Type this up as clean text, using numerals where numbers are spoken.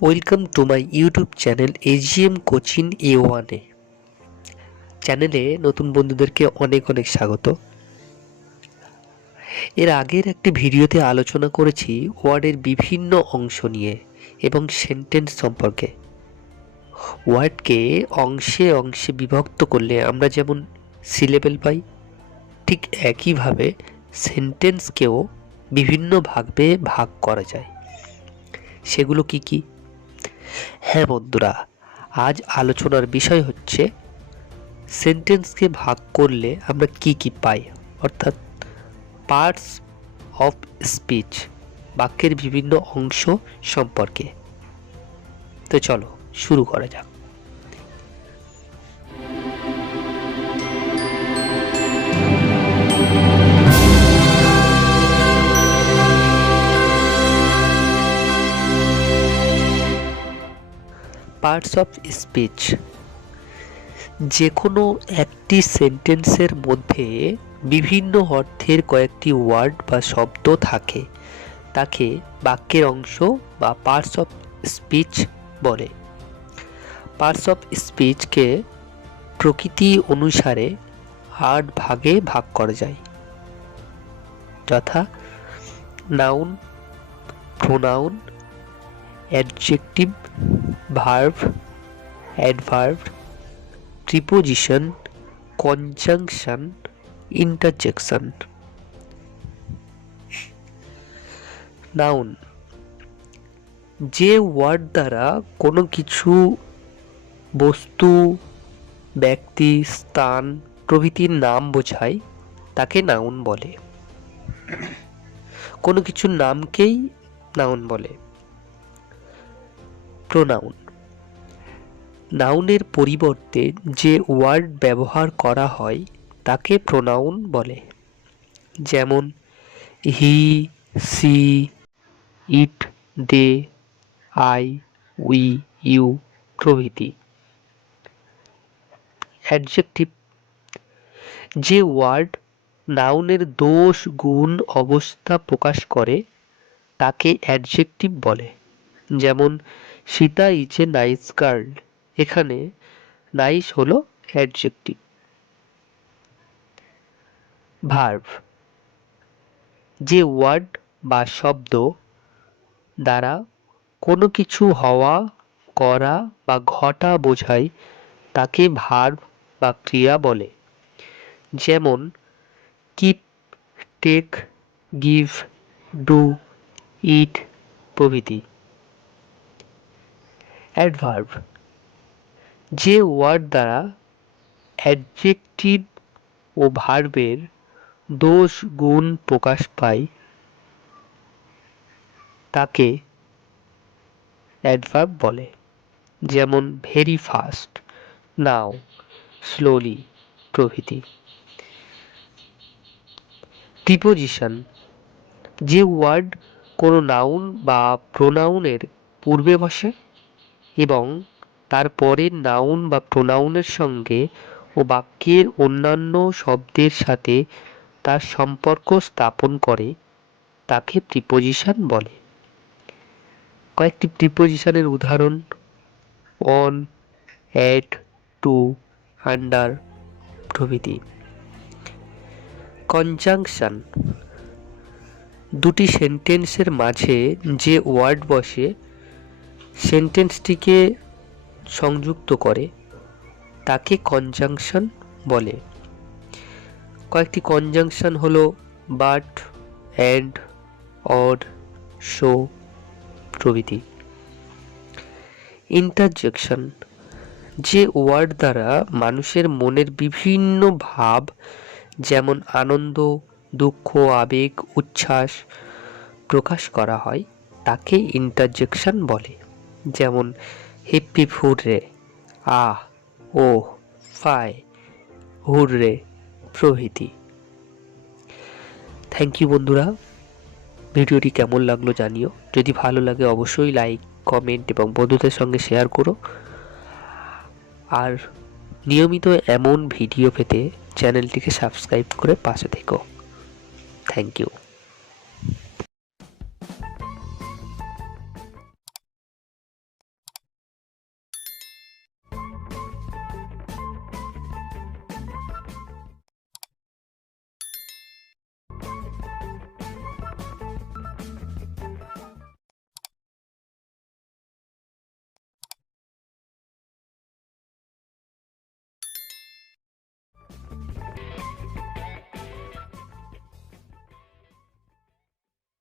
Welcome to my YouTube channel AGM coaching A1 চ্যানেলে নতুন বন্ধুদেরকে অনেক অনেক স্বাগত। এর আগের একটি ভিডিওতে আলোচনা করেছি ওয়ার্ডের বিভিন্ন অংশ নিয়ে এবং সেন্টেন্স সম্পর্কে। ওয়ার্ডকে অংশে অংশে বিভক্ত করলে আমরা যেমন সিলেবেল পাই, ঠিক একইভাবে সেন্টেন্সকেও বিভিন্ন ভাগে ভাগ করা যায়। সেগুলো কি কি? হ্যাঁ বন্ধুরা, আজ আলোচনার বিষয় হচ্ছে সেন্টেন্সকে ভাগ করলে আমরা কি কি পাই, অর্থাৎ পার্টস অফ স্পিচ, বাক্যের বিভিন্ন অংশ সম্পর্কে। তো চলো শুরু করা যাক। পার্টস অফ স্পিচ, যে কোনো একটি সেন্টেন্সের মধ্যে বিভিন্ন অর্থের কয়েকটি ওয়ার্ড বা শব্দ থাকে, তাকে বাক্যের অংশ বা পার্টস অফ স্পিচ বলে। পার্টস অফ স্পিচকে প্রকৃতি অনুসারে 8 ভাগে ভাগ করা যায়, যথা noun, pronoun, adjective, verb, adverb, preposition, conjunction, interjection. Noun, যে ওয়ার্ড দ্বারা কোনো কিছু বস্তু, ব্যক্তি, স্থান প্রভৃতির নাম বোঝায় তাকে নাউন বলে। কোনো কিছুর নামকেই নাউন বলে। প্রোনাউন, নাউনের পরিবর্তে যে ওয়ার্ড ব্যবহার করা হয় তাকে প্রোনাউন বলে, যেমন he, she, it, they, I, we, you প্রভৃতি। অ্যাডজেক্টিভ, যে ওয়ার্ড নাউনের দোষ, গুণ, অবস্থা প্রকাশ করে তাকে অ্যাডজেক্টিভ বলে, যেমন Sita is a nice girl. এখানে নাইস হলো অ্যাডজেক্টিভ। ভার্ব, যে ওয়ার্ড বা শব্দ দ্বারা কোনো কিছু হওয়া, করা বা ঘটা বোঝায় তাকে ভার্ব বা ক্রিয়া বলে, যেমন কিপ, টেক, গিভ, ডু, ইট প্রভৃতি। অ্যাডভার্ব, যে ওয়ার্ড দ্বারা অ্যাডজেক্টিভ ও ভার্বের দোষ, গুণ প্রকাশ পায় তাকে অ্যাডভার্ব বলে, যেমন ভেরি ফাস্ট, নাও, স্লোলি প্রভৃতি। প্রিপোজিশন, যে ওয়ার্ড কোনো নাউন বা প্রোনাউনের পূর্বে বসে এবং তার পরের নাউন বা প্রোনাউনের সঙ্গে ও বাক্যের অন্যান্য শব্দের সাথে তার সম্পর্ক স্থাপন করে তাকে প্রিপোজিশন বলে। কয়েকটি প্রিপোজিশনের উদাহরণ: অন, অ্যাট, টু, আন্ডার প্রভৃতি। কনজাংশন, দুটি সেন্টেন্সের মাঝে যে ওয়ার্ড বসে সেন্টেন্সটিকে সংযুক্ত করে তাকে কনজাংশন বলে। কয়েকটি কনজাংশন হলো বাট, অ্যান্ড, অর, সো প্রভৃতি। ইন্টারজেকশন, যে ওয়ার্ড দ্বারা মানুষের মনের বিভিন্ন ভাব, যেমন আনন্দ, দুঃখ, আবেগ, উচ্ছ্বাস প্রকাশ করা হয় তাকে ইন্টারজেকশন বলে, যেমন হিপ্পি ফুররে, আহ, ও, ফাই, হুররে প্রভৃতি। থ্যাংক ইউ বন্ধুরা, ভিডিওটি কেমন লাগলো জানিও। যদি ভালো লাগে অবশ্যই লাইক, কমেন্ট এবং বন্ধুদের সঙ্গে শেয়ার করো। আর নিয়মিত এমন ভিডিও পেতে চ্যানেলটিকে সাবস্ক্রাইব করে পাশে থেকো। Thank you.